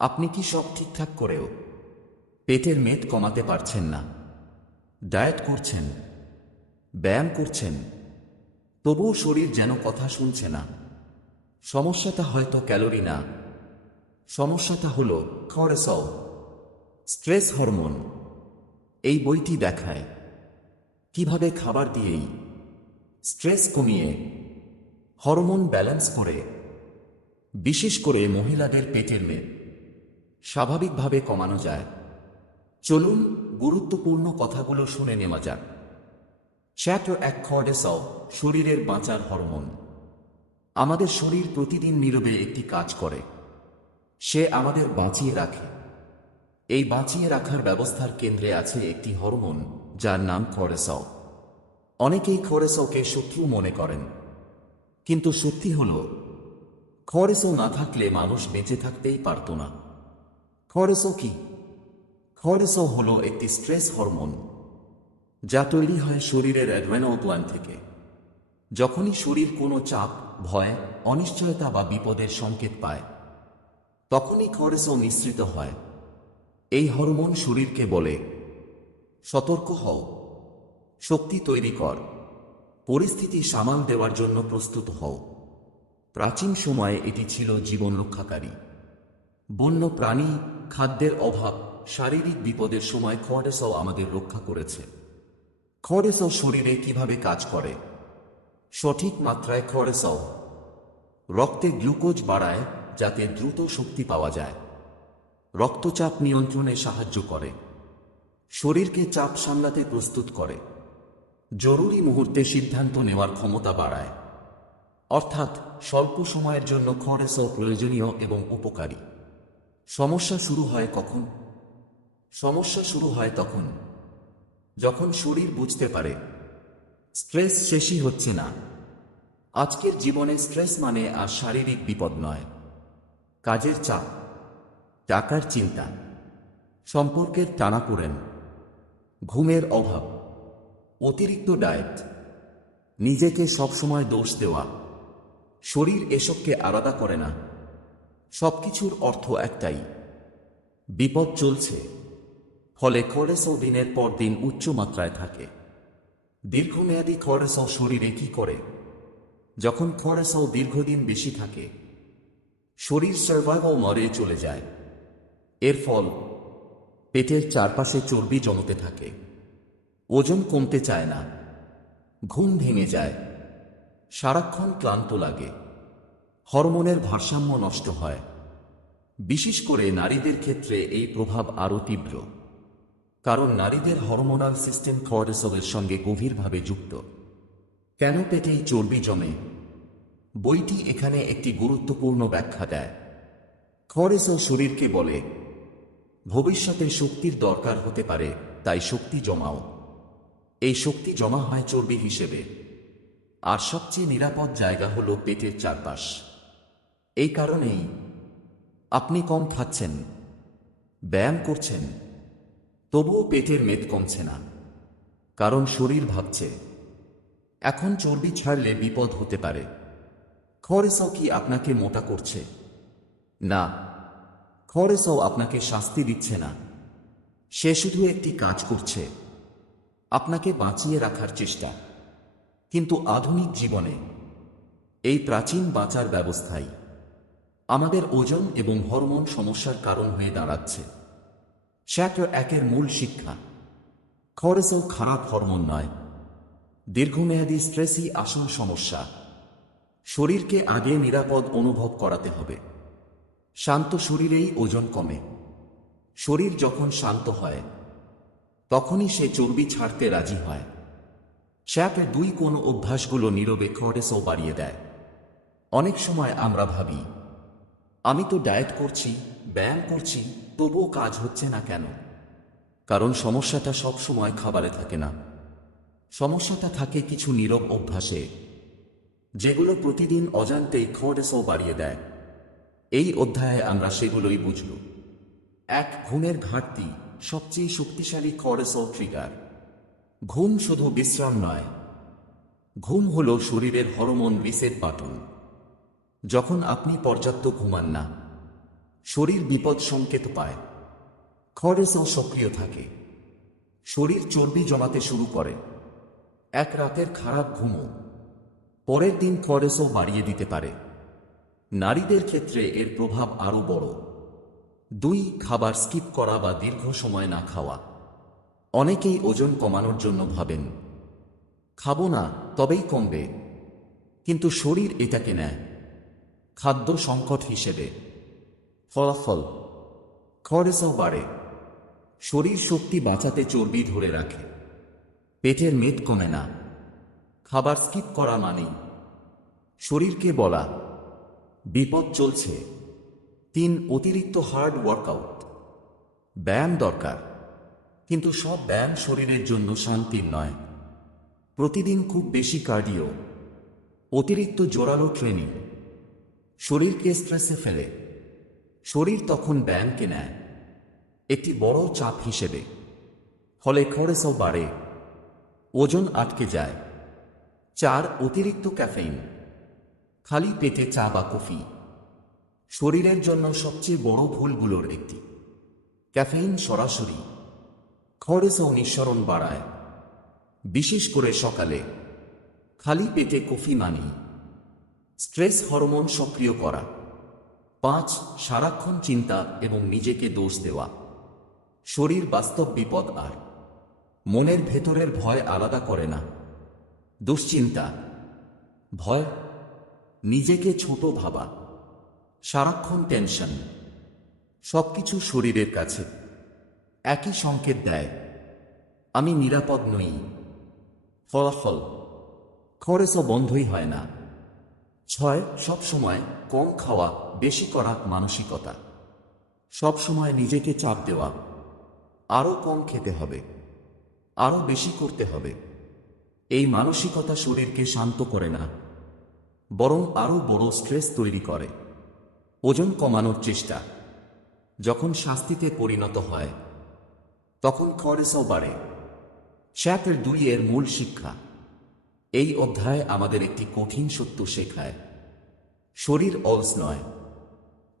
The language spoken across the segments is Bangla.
আপনি কি সব ঠিকঠাক করেও পেটের মেদ কমাতে পারছেন না? ডায়েট করছেন, ব্যায়াম করছেন, তবুও শরীর যেন কথা শুনছে না। সমস্যাটা হয়তো ক্যালোরি না, সমস্যাটা হলো কর্টিসল, স্ট্রেস হরমোন। এই বইটি দেখায় কিভাবে খাবার দিয়েই স্ট্রেস কমিয়ে হরমোন ব্যালেন্স করে, বিশেষ করে মহিলাদের পেটের মেদ স্বাভাবিকভাবে কমানো যায়। চলুন গুরুত্বপূর্ণ কথাগুলো শুনে নেওয়া যাক। চ্যাপ্টার 1, কর্টিসল, শরীরের বাঁচার হরমোন। আমাদের শরীর প্রতিদিন নীরবে একটি কাজ করে, সে আমাদের বাঁচিয়ে রাখে। এই বাঁচিয়ে রাখার ব্যবস্থার কেন্দ্রে আছে একটি হরমোন যার নাম কর্টিসল। অনেকেই কর্টিসলকে শত্রু মনে করেন, কিন্তু সত্যি হল কর্টিসল না থাকলে মানুষ বেঁচে থাকতেই পারত না। কর্টিসল কি? কর্টিসল হল একটি স্ট্রেস হরমোন যা তৈরি হয় শরীরের অ্যাড্রেনাল গ্ল্যান্ড থেকে। যখনই শরীর কোনো চাপ, ভয়, অনিশ্চয়তা বা বিপদের সংকেত পায়, তখনই কর্টিসল নিঃসৃত হয়। এই হরমোন শরীরকে বলে, সতর্ক হও, শক্তি তৈরি কর, পরিস্থিতি সামাল দেওয়ার জন্য প্রস্তুত হও। প্রাচীন সময়ে এটি ছিল জীবন রক্ষাকারী। বন্য প্রাণী, খাদ্যের অভাব, শারীরিক বিপদের সময় কর্টিসল আমাদের রক্ষা করেছে। কর্টিসল শরীরে কিভাবে কাজ করে? সঠিক মাত্রায় কর্টিসল রক্তে গ্লুকোজ বাড়ায় যাতে দ্রুত শক্তি পাওয়া যায়। রক্তচাপ নিয়ন্ত্রণে সাহায্য করে, শরীরকে চাপ সামলাতে প্রস্তুত করে, জরুরি মুহূর্তে সিদ্ধান্ত নেওয়ার ক্ষমতা বাড়ায়। অর্থাৎ স্বল্প সময়ের জন্য কর্টিসল প্রয়োজনীয় এবং উপকারী। সমস্যা শুরু হয় কখন? সমস্যা শুরু হয় তখন যখন শরীর বুঝতে পারে স্ট্রেস শেষই হচ্ছে না। আজকের জীবনে স্ট্রেস মানে আর শারীরিক বিপদ নয়, কাজের চাপ, টাকার চিন্তা, সম্পর্কের টানাপোড়েন, ঘুমের অভাব, অতিরিক্ত ডায়েট, নিজেকে সবসময় দোষ দেওয়া। শরীর এসবকে আলাদা করে না। সবকিছুর অর্থ একটাই, বিপদ চলছে। ফলে কর্টিসল দিনের পর দিন উচ্চ মাত্রায় থাকে। দীর্ঘমেয়াদী কর্টিসল শরীরে কি করে? যখন কর্টিসল দীর্ঘদিন বেশি থাকে, শরীর সার্ভাইভাল মোডে চলে যায়। এর ফল পেটের চারপাশে চর্বি জমতে থাকে, ওজন কমতে চায় না, ঘুম ভেঙে যায়, সারাক্ষণ ক্লান্ত লাগে, হরমোনের ভারসাম্য নষ্ট হয়। বিশেষ করে নারীদের ক্ষেত্রে এই প্রভাব আরও তীব্র, কারণ নারীদের হরমোনাল সিস্টেম কর্টিসলের সঙ্গে গভীরভাবে যুক্ত। কেন পেটেই চর্বি জমে? বইটি এখানে একটি গুরুত্বপূর্ণ ব্যাখ্যা দেয়। কর্টিসল শরীরকে বলে, ভবিষ্যতে শক্তির দরকার হতে পারে, তাই শক্তি জমাও। এই শক্তি জমা হয় চর্বি হিসেবে, আর সবচেয়ে নিরাপদ জায়গা হলো পেটের চারপাশ। এই কারণেই আপনি কম খাচ্ছেন, ব্যায়াম করছেন, তবুও পেটের মেদ কমছে না। কারণ শরীর ভাবছে এখন চর্বি ছাড়লে বিপদ হতে পারে। কর্টিসল কি আপনাকে মোটা করছে? না, কর্টিসল আপনাকে শাস্তি দিচ্ছে না। সে শুধু একটি কাজ করছে, আপনাকে বাঁচিয়ে রাখার চেষ্টা। কিন্তু আধুনিক জীবনে এই প্রাচীন বাঁচার ব্যবস্থাই আমাদের ওজন এবং হরমোন সমস্যার কারণ হয়ে দাঁড়াচ্ছে। চ্যাপ্টার 1 মূল শিক্ষা। কর্টিসল খারাপ হরমোন নয়, দীর্ঘমেয়াদী স্ট্রেসই আসল সমস্যা। শরীরকে আগে নিরাপদ অনুভব করাতে হবে। শান্ত শরীরেই ওজন কমে। শরীর যখন শান্ত হয়, তখনই সে চর্বি ছাড়তে রাজি হয়। চ্যাপ্টার 2 কোন অভ্যাসগুলো নীরবে কর্টিসল বাড়িয়ে দেয়। অনেক সময় আমরা ভাবি, আমি তো ডায়েট করছি, ব্যায়াম করছি, তবুও কাজ হচ্ছে না কেন? কারণ সমস্যাটা সব সময় খাবারে থাকে না। সমস্যাটা থাকে কিছু নীরব অভ্যাসে, যেগুলো প্রতিদিন অজান্তেই কর্টিসল বাড়িয়ে দেয়। এই অধ্যায়ে আমরা সেগুলোই বুঝব। 1, ঘুমের ঘাটতি সবচেয়ে শক্তিশালী কর্টিসল ট্রিগার। ঘুম শুধু বিশ্রাম নয়, ঘুম হলো শরীরের হরমোন রিসেট বাটন। যখন আপনি পর্যাপ্ত ঘুমান না, শরীর বিপদ সংকেত পায়। কর্টিসল সক্রিয় থাকে। শরীর চর্বি জমাতে শুরু করে। এক রাতের খারাপ ঘুমও পরের দিন কর্টিসল বাড়িয়ে দিতে পারে। নারীদের ক্ষেত্রে এর প্রভাব আরও বড়। 2. খাবার স্কিপ করা বা দীর্ঘ সময় না খাওয়া। অনেকেই ওজন কমানোর জন্য ভাবেন, খাবো না তবেই কমবে, কিন্তু শরীর এটাকে নেয় খাদ্য সংকট হিসেবে। ফলাফল, কর্টিসল বাড়ে। শরীর শক্তি বাঁচাতে চর্বি ধরে রাখে। পেটের মেদ কমে না। খাবার স্কিপ করা মানেই শরীরকে বলা বিপদ চলছে। 3. অতিরিক্ত হার্ড ওয়ার্কআউট। ব্যায়াম দরকার, কিন্তু সব ব্যায়াম শরীরের জন্য শান্তির নয়। প্রতিদিন খুব বেশি কার্ডিও, অতিরিক্ত জোরালো ট্রেনিং শরীরকে স্ট্রেসে ফেলে। শরীর তখন ব্যায়ামকে নেয় একটি বড় চাপ হিসেবে। ফলে কর্টিসল বাড়ে, ওজন আটকে যায়। 4. অতিরিক্ত ক্যাফেইন। খালি পেটে চা বা কফি শরীরের জন্য সবচেয়ে বড় ভুলগুলোর একটি। ক্যাফেইন সরাসরি কর্টিসল নিঃসরণ বাড়ায়, বিশেষ করে সকালে। খালি পেটে কফি মানি স্ট্রেস হরমোন সক্রিয় করা। 5. সারাক্ষণ চিন্তা এবং নিজেকে দোষ দেওয়া। শরীর বাস্তব বিপদ আর মনের ভেতরের ভয় আলাদা করে না। দুশ্চিন্তা, ভয়, নিজেকে ছোট ভাবা, সারাক্ষণ টেনশন, সবকিছু শরীরের কাছে একই সংকেত দেয়, আমি নিরাপদ নই। ফলাফল, কর্টিসল বন্ধই হয় না। 6. সবসময় কম খাওয়া, বেশি করা মানসিকতা। সবসময় নিজেকে চাপ দেওয়া, আরও কম খেতে হবে, আরও বেশি করতে হবে। এই মানসিকতা শরীরকে শান্ত করে না, বরং আরও বড় স্ট্রেস তৈরি করে। ওজন কমানোর চেষ্টা যখন শাস্তিতে পরিণত হয়, তখন কর্টিসল বাড়ে। চ্যাপ্টার 2 এর মূল শিক্ষা। এই অধ্যায় আমাদের একটি কঠিন সত্য শেখায়। শরীর অলস নয়,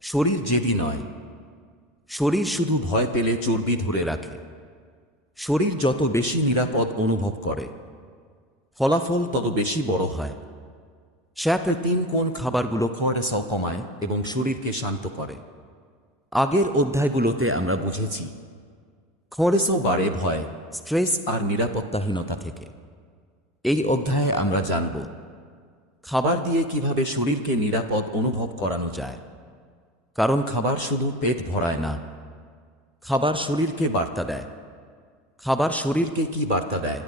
শরীর জেদি নয়। শরীর শুধু ভয় পেলে চর্বি ধরে রাখে। শরীর যত বেশি নিরাপদ অনুভব করে, ফলাফল তত বেশি বড় হয়। চ্যাপ্টার 3 কোন খাবারগুলো কর্টিসল কমায় এবং শরীরকে শান্ত করে। আগের অধ্যায়গুলোতে আমরা বুঝেছি কর্টিসল বাড়ে ভয়, স্ট্রেস আর নিরাপত্তাহীনতা থেকে। এই অধ্যায়ে আমরা জানব খাবার দিয়ে কিভাবে শরীরকে নিরাপদ অনুভব করানো যায়। কারণ খাবার শুধু পেট ভরায় না, খাবার শরীরকে বার্তা দেয়। খাবার শরীরকে কি বার্তা দেয়?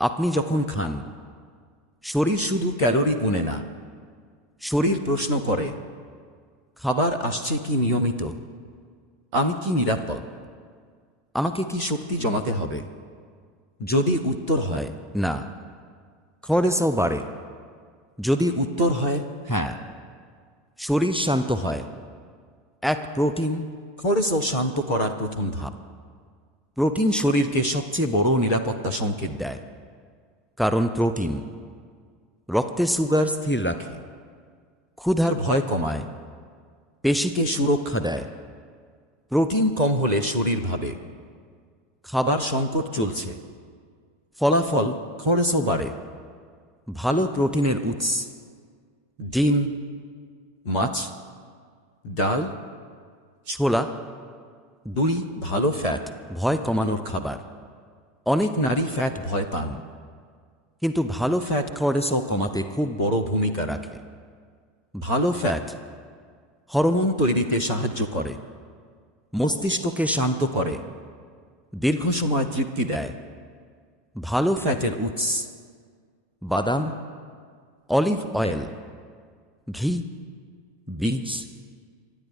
আপনি যখন খান, শরীর শুধু ক্যালোরি গুনে না, শরীর প্রশ্ন করে, খাবার আসছে কি নিয়মিত? আমি কি নিরাপদ? আমাকে কি শক্তি জমাতে হবে? যদি উত্তর হয় না, কর্টিসল বাড়ে। যদি উত্তর হয় হ্যাঁ, শরীর শান্ত হয়। 1. প্রোটিন। কর্টিসল শান্ত করার প্রথম ধাপ। প্রোটিন শরীরকে সবচেয়ে বড় নিরাপত্তা সংকেত দেয়। কারণ প্রোটিন রক্তে সুগার স্থির রাখে, ক্ষুধার ভয় কমায়, পেশিকে সুরক্ষা দেয়। প্রোটিন কম হলে শরীর ভাবে খাবার সংকট চলছে। ফলাফল, কর্টিসল বাড়ে। ভালো প্রোটিনের উৎস: ডিম, মাছ, ডাল, ছোলা। 2. ভালো ফ্যাট। ভয় কমানোর খাবার। অনেক নারী ফ্যাট ভয় পান, কিন্তু ভালো ফ্যাট কর্টিসল কমাতে খুব বড় ভূমিকা রাখে। ভালো ফ্যাট হরমোন তৈরিতে সাহায্য করে, মস্তিষ্ককে শান্ত করে, দীর্ঘ সময় তৃপ্তি দেয়। ভালো ফ্যাটের উৎস: বাদাম, অলিভ অয়েল, ঘি, বীজ।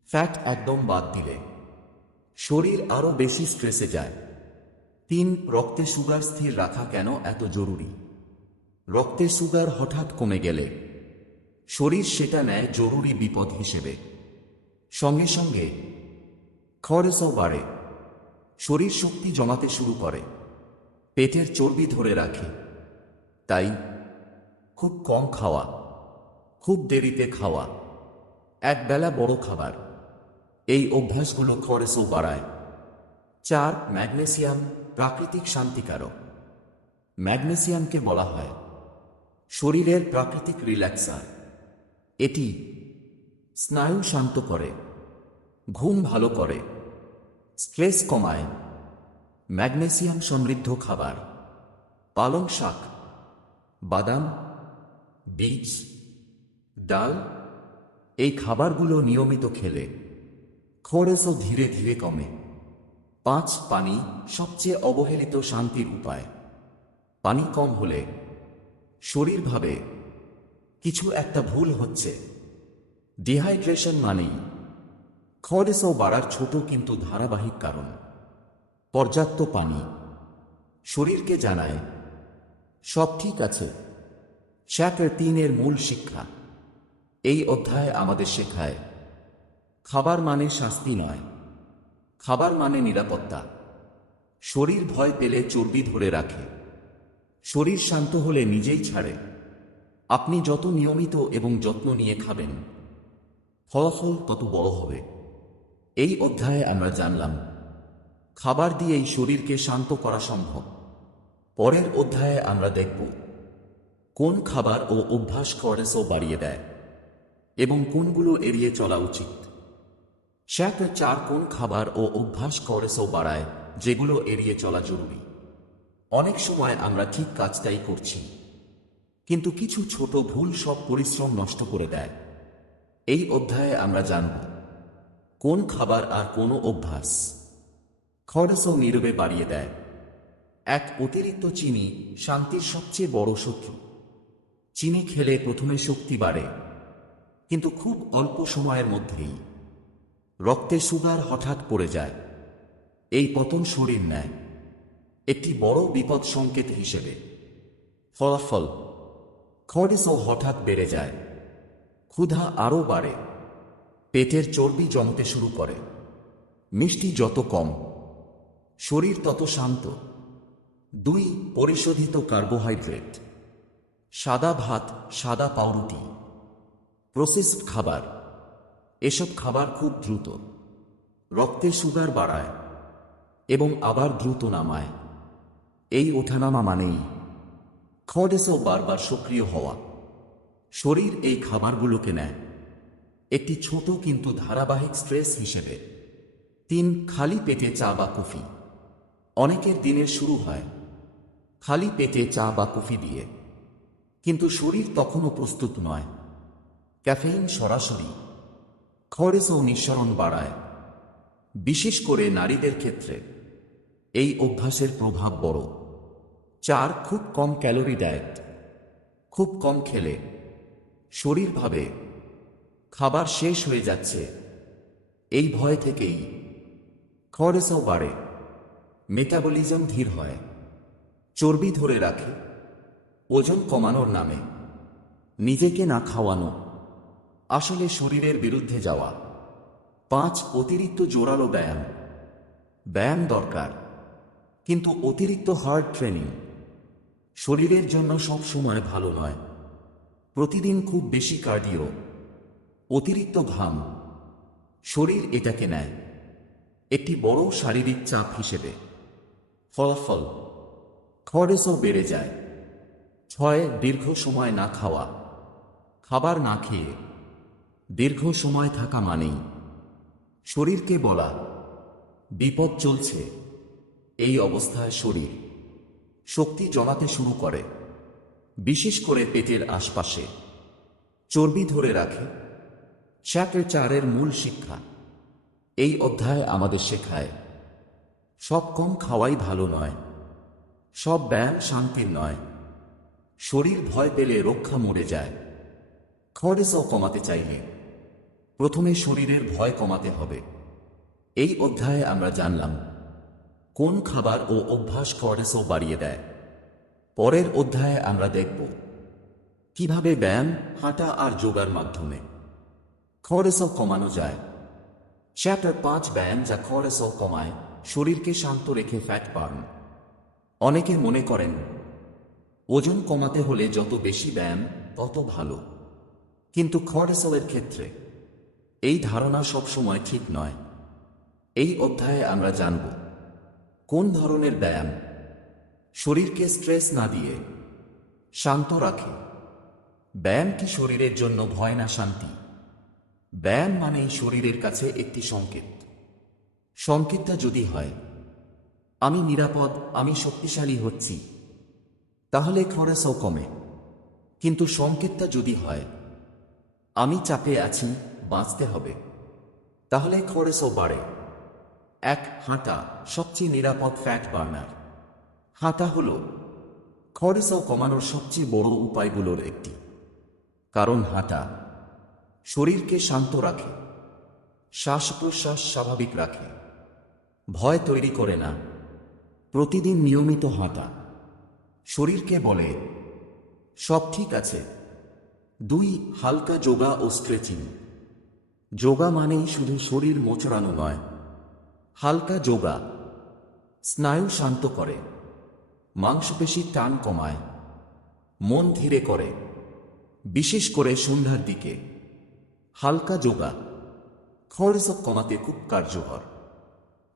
ফ্যাট একদম বাদ দিলে শরীর আরও বেশি স্ট্রেসে যায়। 3. রক্তে সুগার স্থির রাখা কেন এত জরুরি? রক্তে সুগার হঠাৎ কমে গেলে শরীর সেটা নেয় জরুরি বিপদ হিসেবে। সঙ্গে সঙ্গে কর্টিসল বাড়ে। শরীর শক্তি জমাতে শুরু করে, পেটের চর্বি ধরে রাখে। তাই খুব কম খাওয়া, খুব দেরিতে খাওয়া, একবেলা বড় খাবার, এই অভ্যাসগুলো কর্টিসল বাড়ায়। 4. ম্যাগনেসিয়াম, প্রাকৃতিক শান্তিকারক। ম্যাগনেসিয়ামকে বলা হয় শরীরের প্রাকৃতিক রিল্যাক্সার। এটি স্নায়ু শান্ত করে, ঘুম ভালো করে, স্ট্রেস কমায়। ম্যাগনেসিয়াম সমৃদ্ধ খাবার: পালং শাক, বাদাম, বীজ, ডাল। এই খাবারগুলো নিয়মিত খেলে কর্টিসল ধীরে ধীরে কমে। 5. পানি, সবচেয়ে অবহেলিত শান্তির উপায়। পানি কম হলে শরীর ভাবে কিছু একটা ভুল হচ্ছে। ডিহাইড্রেশন মানেই কর্টিসল বাড়ার ছোট কিন্তু ধারাবাহিক কারণ। পর্যাপ্ত পানি শরীরকে জানায় সব ঠিক আছে। চ্যাপ্টার 3 এর মূল শিক্ষা। এই অধ্যায় আমাদের শেখায় খাবার মানে শাস্তি নয়, খাবার মানে নিরাপত্তা। শরীর ভয় পেলে চর্বি ধরে রাখে, শরীর শান্ত হলে নিজেই ছাড়ে। আপনি যত নিয়মিত এবং যত্ন নিয়ে খাবেন, ফলাফল তত বড় হবে। এই অধ্যায়ে আমরা জানলাম খাবার দিয়েই শরীরকে শান্ত করা সম্ভব। পরের অধ্যায়ে আমরা দেখব কোন খাবার ও অভ্যাস কর্টিসল বাড়িয়ে দেয় এবং কোনগুলো এড়িয়ে চলা উচিত। চ্যাপ্টার 4, কোন খাবার ও অভ্যাস কর্টিসল বাড়ায়, যেগুলো এড়িয়ে চলা জরুরি। অনেক সময় আমরা ঠিক কাজটাই করছি, কিন্তু কিছু ছোট ভুল সব পরিশ্রম নষ্ট করে দেয়। এই অধ্যায়ে আমরা জানব কোন খাবার আর কোন অভ্যাস কর্টিসল নীরবে বাড়িয়ে দেয়। 1. অতিরিক্ত চিনি, শান্তির সবচেয়ে বড় শত্রু। চিনি খেলে প্রথমে শক্তি বাড়ে, কিন্তু খুব অল্প সময়ের মধ্যেই রক্তে সুগার হঠাৎ পড়ে যায়। এই পতন শরীর নেয় একটি বড় বিপদ সংকেত হিসেবে। ফলাফল কর্টিসল হঠাৎ বেড়ে যায়, ক্ষুধা আরও বাড়ে, পেটের চর্বি জমতে শুরু করে। মিষ্টি যত কম, শরীর তত শান্ত। 2. পরিশোধিত কার্বোহাইড্রেট, সাদা ভাত, সাদা পাউরুটি, প্রসেসড খাবার। এসব খাবার খুব দ্রুত রক্তে সুগার বাড়ায় এবং আবার দ্রুত নামায়। এই ওঠানামা মানেই কর্টিসল বারবার সক্রিয় হওয়া। শরীর এই খাবারগুলোকে নেয় একটি ছোট কিন্তু ধারাবাহিক স্ট্রেস হিসেবে। 3. খালি পেটে চা বা কফি। অনেকের দিনের শুরু হয় খালি পেটে চা বা কফি দিয়ে, কিন্তু শরীর তখনও প্রস্তুত নয়। ক্যাফেইন সরাসরি কর্টিসল নিঃসরণ বাড়ায়, বিশেষ করে নারীদের ক্ষেত্রে এই অভ্যাসের প্রভাব বড়। 4. খুব কম ক্যালোরি ডায়েট। খুব কম খেলে শরীর ভাবে খাবার শেষ হয়ে যাচ্ছে। এই ভয় থেকেই কর্টিসল বাড়ে। মেটাবলিজম ধীর হয়, চর্বি ধরে রাখে, ওজন কমানোর নামে নিজেকে না খাওয়ানো আসলে শরীরের বিরুদ্ধে যাওয়া। 5. অতিরিক্ত জোরালো ব্যায়াম। ব্যায়াম দরকার, কিন্তু অতিরিক্ত হার্ড ট্রেনিং শরীরের জন্য সব সময় ভালো নয়। প্রতিদিন খুব বেশি কার্ডিও, অতিরিক্ত ঘাম, শরীর এটাকে নেয় একটি বড় শারীরিক চাপ হিসেবে। ফলাফল কর্টিসল বেড়ে যায়। 6. দীর্ঘ সময় না খাওয়া। খাবার না খেয়ে দীর্ঘ সময় থাকা মানেই শরীরকে বলা বিপদ চলছে। এই অবস্থায় শরীর শক্তি জমাতে শুরু করে, বিশেষ করে পেটের আশপাশে, চর্বি ধরে রাখে। চ্যাপ্টার 4 এর মূল শিক্ষা। এই অধ্যায় আমাদের শেখায় সব কম খাওয়াই ভালো নয়, সব ব্যায়াম শান্তির নয়। শরীর ভয় পেলে রক্ষা মরে যায়। কর্টিসল কমাতে চাইলে প্রথমে শরীরের ভয় কমাতে হবে। এই অধ্যায়ে আমরা জানলাম কোন খাবার ও অভ্যাস কর্টিসল বাড়িয়ে দেয়। পরের অধ্যায়ে আমরা দেখব কিভাবে ব্যায়াম, হাঁটা আর যোগার মাধ্যমে কর্টিসল কমানো যায়। চ্যাপ্টার 5, ব্যায়াম যা কর্টিসল কমায়, শরীরকে শান্ত রেখে ফ্যাট বার্ন। অনেকে মনে করেন ওজন কমাতে হলে যত বেশি ব্যায়াম তত ভালো, কিন্তু কর্টিসলের ক্ষেত্রে এই ধারণা সবসময় ঠিক নয়। এই অধ্যায়ে আমরা জানব কোন ধরনের ব্যায়াম শরীরকে স্ট্রেস না দিয়ে শান্ত রাখে। ব্যায়াম কি শরীরের জন্য ভয় না শান্তি? ব্যায়াম মানেই শরীরের কাছে একটি সংকেত। সংকেতটা যদি হয় আমি নিরাপদ, আমি শক্তিশালী হচ্ছি, তাহলে খরচও কমে। কিন্তু সংকেতটা যদি হয় আমি চাপে আছি, বাঁচতে হবে, তাহলে খরচও বাড়ে। হাঁটা সবচেয়ে নিরাপদ ফ্যাট বার্নার। হাঁটা হল খরচও কমানোর সবচেয়ে বড় উপায়গুলোর একটি। কারণ হাঁটা শরীরকে শান্ত রাখে, শ্বাস প্রশ্বাস স্বাভাবিক রাখে, ভয় তৈরি করে না। প্রতিদিন নিয়মিত হাঁটা শরীরকে বলে সব ঠিক আছে। হালকা যোগা ও স্ট্রেচিং। যোগা মানেই শুধু শরীর মোচড়ানো নয়। হালকা যোগা স্নায়ু শান্ত করে, মাংসপেশির টান কমায়, মন ধীরে করে, বিশেষ করে সন্ধ্যার দিকে। হালকা যোগা খরচ কমাতে খুব কার্যকর।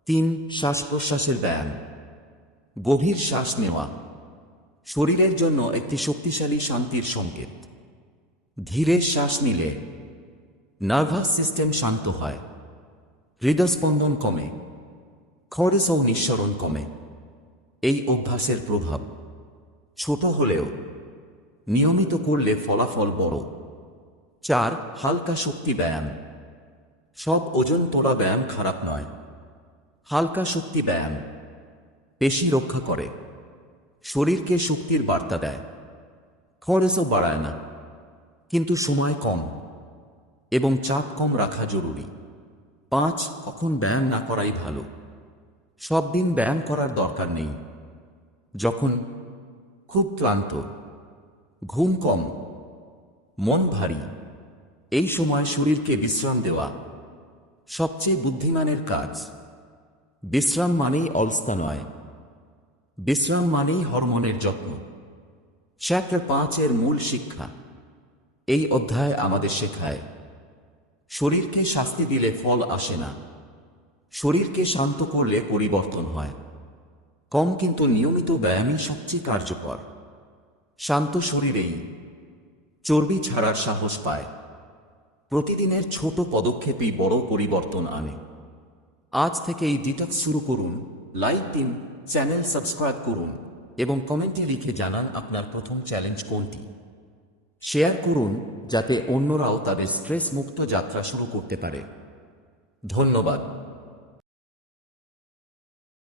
3 শ্বাস প্রশ্বাসের ব্যায়াম। গভীর শ্বাস নেওয়া শরীরের জন্য একটি শক্তিশালী শান্তির সংকেত। ধীরে শ্বাস নিলে নার্ভাস সিস্টেম শান্ত হয়, হৃদস্পন্দন কমে, খরচ ও নিঃসরণ কমে। এই অভ্যাসের প্রভাব ছোট হলেও নিয়মিত করলে ফলাফল বড়। 4 হালকা শক্তি ব্যায়াম। সব ওজন তোলা ব্যায়াম খারাপ নয়। হালকা শক্তি ব্যায়াম পেশি রক্ষা করে, শরীরকে শক্তির বার্তা দেয়, খরচও বাড়ায় না। কিন্তু সময় কম এবং চাপ কম রাখা জরুরি। 5 কখন ব্যায়াম না করাই ভালো। সব দিন ব্যায়াম করার দরকার নেই। যখন খুব ক্লান্ত, ঘুম কম, মন ভারী, এই সময় শরীরকে বিশ্রাম দেওয়া সবচেয়ে বুদ্ধিমানের কাজ। বিশ্রাম মানেই অলসতা নয়, বিশ্রাম মানেই হরমোনের যত্ন। চ্যাপ্টার 5 এর মূল শিক্ষা। এই অধ্যায় আমাদের শেখায় শরীরকে শাস্তি দিলে ফল আসে না, শরীরকে শান্ত করলে পরিবর্তন হয়। কম কিন্তু নিয়মিত ব্যায়ামই সবচেয়ে কার্যকর। শান্ত শরীরেই চর্বি ছাড়ার সাহস পায়। প্রতিদিনের ছোট পদক্ষেপই বড় পরিবর্তন আনে। আজ থেকেই ডিটক্স শুরু করুন। লাইক দিন, চ্যানেল সাবস্ক্রাইব করুন এবং কমেন্টে লিখে জানান আপনার প্রথম চ্যালেঞ্জ কোনটি। শেয়ার করুন যাতে অন্যরাও তাদের স্ট্রেস মুক্ত যাত্রা শুরু করতে পারে। ধন্যবাদ।